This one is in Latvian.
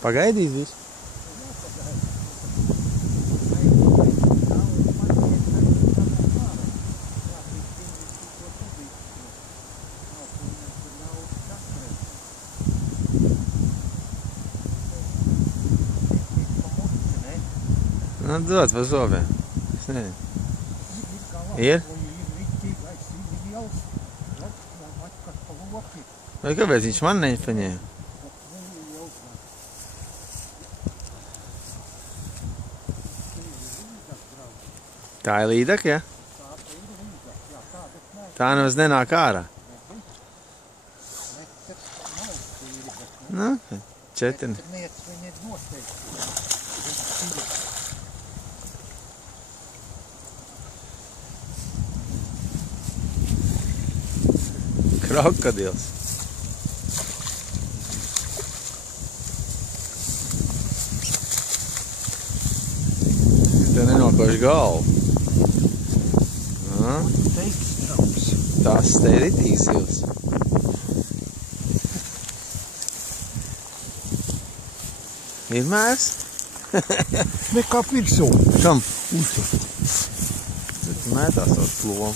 Pagaidīs visu? Nu, dod pa zobiem. Es nezinu. Ir? Vai kāpēc viņš man nepaņēma? Tā ir līdaka, ja? Tā nemaz nenāk ārā. Nu, 4. Krokodils. Te nenokoši galvu. Tas te ir ritīgs zivs. Ir mērs? Nekā virsū. Kam? Uzsver. Bet mētās ar plomu.